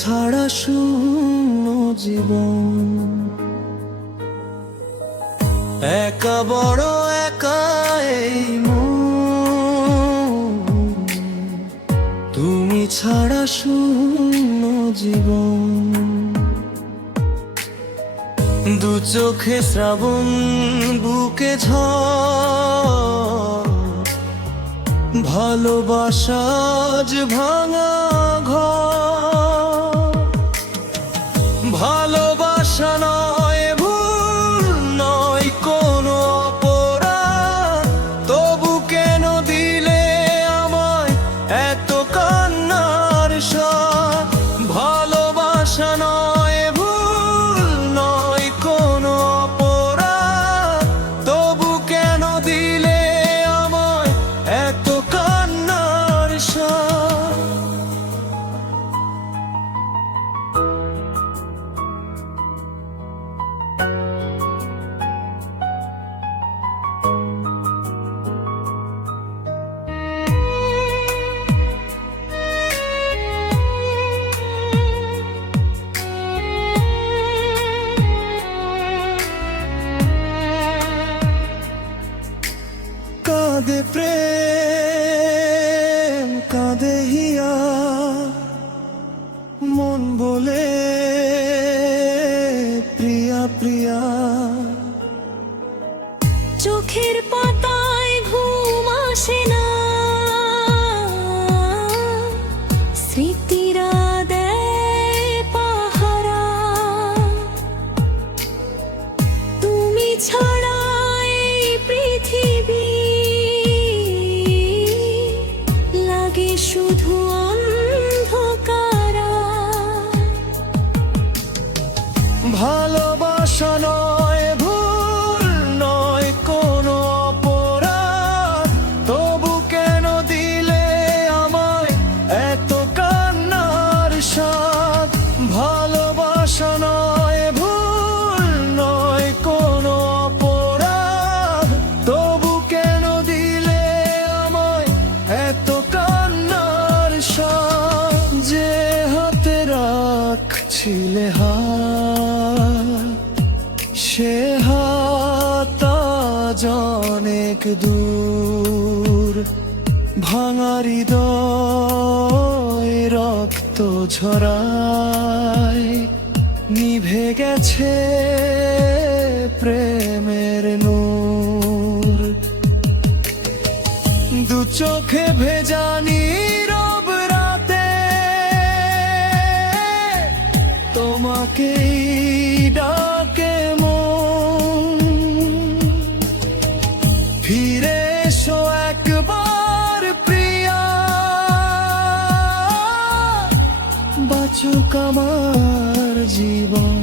ছাড়া শূন্য জীবন। একা বড় একা এই মন, তুমি ছাড়া শূন্য জীবন। দু চোখে শ্রাবণ বুকে ঝড়, ভালোবাসা আজ ভাঙা ঘর। ভালোবাসা নয় ভুল নয় কোনো অপরাধ, তবু কেন দিলে আমায় এত কান্নার স্বাদ। ভালোবাসা নয় ভুল নয় কোনো অপরাধ, তবু কেন দিলে আমায় এত কান্নার স্বাদ। কাঁদে প্রেম কাঁদে হিয়া, মন বলে প্রিয়া প্রিয়া। চোখের পাতায় ঘুম আসে না, স্মৃতিরা দেয় পাহারা। তুমি ছাড়া এই পৃথিবী লাগে শুধু অন্ধকারা। ভালোবাসা নয় ভুল নয় কোনো অপরাধ, তবু কেন দিলে আমায় এত কান্নার স্বাদ। ভালোবাসা নয় ভুল নয় কোনো অপরাধ, তবু কেন দিলে আমায় এত কান্নার স্বাদ। যে হাতে রাখছিলে হাত, সে হাত আজ অনেক দূর। ভাঙা হৃদয় রক্ত ঝরায়, নিভে গেছে প্রেমের নূর। দু চোখে ভেজা নীরব রাতে তোমাকেই ডাকে মন। ফিরে এসো একবার প্রিয়া, বাঁচুক আমার জীবন।